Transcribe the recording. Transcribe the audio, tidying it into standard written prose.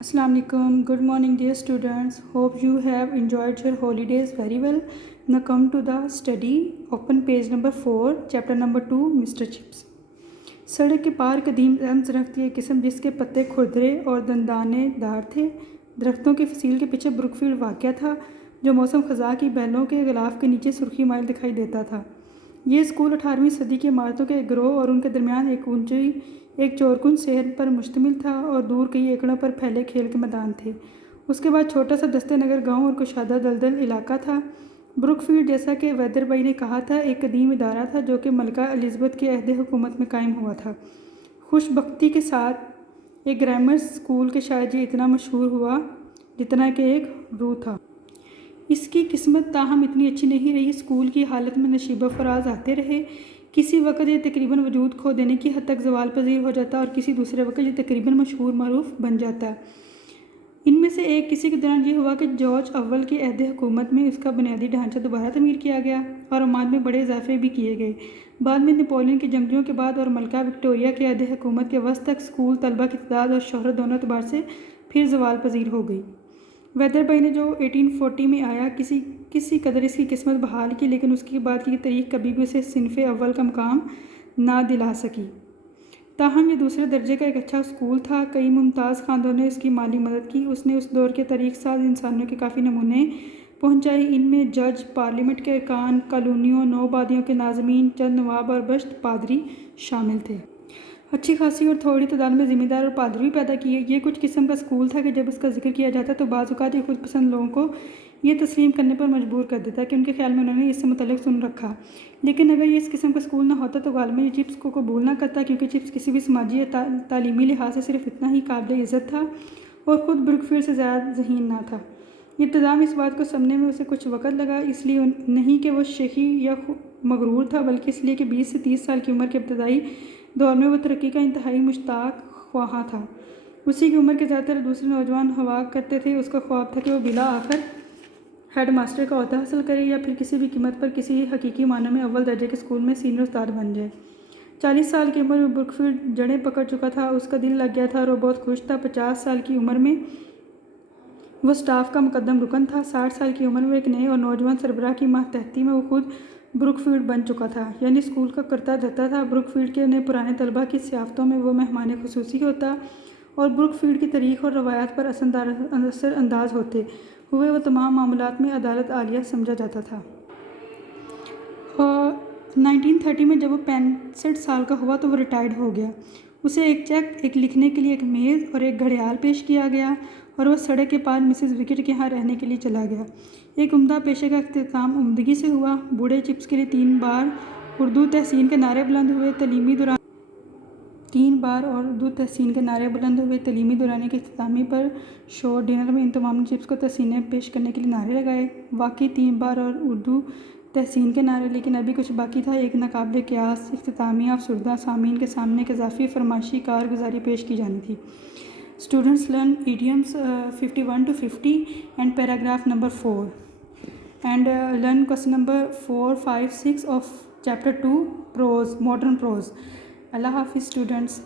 Assalamu alaikum. Good morning, dear students. Hope you have enjoyed your holidays very well. Now come to the study. Open page number 4, chapter number 2, Mr. Chips. सड़क के पार कदीम दरख्त की एक किस्म जिसके पत्ते खुरदरे और दंदाने दार थे। दरख्तों के फसील के पीछे ब्रुकफील्ड वाक़या था जो मौसम ख़ज़ा की बैलों के गिलाफ के नीचे सुर्खी माइल दिखाई देता था। ये स्कूल 18वीं सदी की इमारतों के एक गिरोह और उनके दरमियान एक चौरकुन शहर पर मुश्तमिल था और दूर कई एकड़ों पर फैले खेल के मैदान थे। उसके बाद छोटा सा दस्ते नगर गाँव और कुशादा दलदल इलाका था। ब्रुकफील्ड, जैसा कि वेदरबाई ने कहा था, एक कदीम इदारा था जो कि मलका एलिज़ाबेथ के अहद हुकूमत में कायम हुआ था। खुशबख्ती के साथ एक ग्रामर स्कूल के शायद ये इतना मशहूर हुआ जितना कि एक रू था। इसकी किस्मत ताहम इतनी अच्छी नहीं रही। स्कूल की हालत में नशीबा फराज आते रहे। किसी वक्त ये तकरीबन वजूद खो देने की हद तक ज़वाल पजीर हो जाता और किसी दूसरे वक्त ये तकरीबन मशहूर मरूफ बन जाता। इनमें से एक किसी के दौरान ये हुआ कि जॉर्ज अव्वल की अहद हुकूमत में इसका बुनियादी ढांचा दोबारा तमीर किया गया और अमाद में बड़े इजाफे भी किए गए। बाद में नेपोलियन की जंगियों के बाद और मलका विक्टोरिया के अहद हुकूमत के वस्त तक स्कूल तलबा की तादाद और शोहरत दोनों एतबार से फिर ज़वाल पजीर हो गई। वेदरबाई ने जो 1840 में आया किसी कदर इसकी किस्मत बहाल की, लेकिन उसके बाद की तारीख कभी भी उसे सिनफ़े अव्वल का मकाम ना दिला सकी। ताहम ये दूसरे दर्जे का एक अच्छा स्कूल था। कई मुमताज़ ख़ानदानों ने इसकी माली मदद की। उसने उस दौर के तारीख साज इंसानों के काफ़ी नमूने पहुँचाए। इनमें जज, पार्लियामेंट के अरकान, कॉलोनियों, नौबादियों के नाज़मीन, चंद नवाब और बश्त पादरी शामिल थे। अच्छी खासी और थोड़ी तादाद में ज़िम्मेदार और पादरी भी पैदा किए। ये कुछ किस्म का स्कूल था कि जब उसका जिक्र किया जाता तो बाज़ औक़ात ये खुद पसंद लोगों को ये तस्लीम करने पर मजबूर कर देता कि उनके ख्याल में उन्होंने इससे मुतल्लिक़ सुन रखा। लेकिन अगर ये इस किस्म का स्कूल ना होता तो गालिबन ये चिप्स को कबूल ना करता, क्योंकि चिप्स किसी भी समाजी या तालीमी लिहाज से सिर्फ इतना ही काबिल इज़्ज़त था और ख़ुद ब्रुकफील्ड से ज़्यादा ज़हीन ना था। इब्तिदा में इस बात को समझने में उसे कुछ वक़्त लगा, इसलिए नहीं कि वह शकी या मगरूर था, बल्कि इसलिए कि 20 से 30 साल की उम्र के इब्तदाई दौर में वह तरक्की का इंतहाई मुश्ताक ख्वाह था। उसी की उम्र के ज़्यादातर दूसरे नौजवान हवा करते थे। उसका ख्वाब था कि वह बिला आखिर हेड मास्टर का ओहदा हासिल करे या फिर किसी भी कीमत पर किसी हकीकी मानों में अव्वल दर्जे के स्कूल में सीनियर उस्ताद बन जाए। 40 साल की उम्र में ब्रुकफील्ड जड़ें पकड़ चुका था। उसका दिल लग गया था और वह बहुत खुश था। 50 साल की उम्र में वह स्टाफ का मुकद्दम रुकन था। 60 साल की उम्र में एक नए और नौजवान सरबराह की मातहती में वो खुद ब्रुकफील्ड बन चुका था, यानी स्कूल का करता धरता था। ब्रुकफील्ड के नए पुराने तलबा की सियाफ़तों में वो मेहमान खुसूसी होता और ब्रुकफील्ड की तारीख़ और रवायात पर असर अंदाज होते हुए वह तमाम मामलात में अदालत आलिया समझा जाता था। 1930 में जब वो 65 साल का हुआ तो वो रिटायर्ड हो गया। उसे एक चेक, एक लिखने के लिए एक मेज़ और एक घड़ियाल पेश किया गया और वह सड़क के पार मिसेस विकेट के यहाँ रहने के लिए चला गया। एक उम्दा पेशे का अख्तिताम उम्दगी से हुआ। बूढ़े चिप्स के लिए 3 बार उर्दू तहसीन के नारे बुलंद हुए। तलीमी दौरानी के इख्तितामी पर शोर डिनर में इन तमाम चिप्स को तहसीनें पेश करने के लिए नारे लगाए। वाकई 3 बार और उर्दू तहसीन के नारे, लेकिन अभी कुछ बाकी था। एक नाकाबिल क़ियास इख्तितामिया अफसरदा सामीन के सामने एक इज़ाफ़ी फरमाइशी कारगुजारी पेश की जानी थी। Students learn idioms 51 to 50 and paragraph number 4 and learn question number 4, 5, 6 of chapter 2 prose, modern prose. Allah Hafiz students.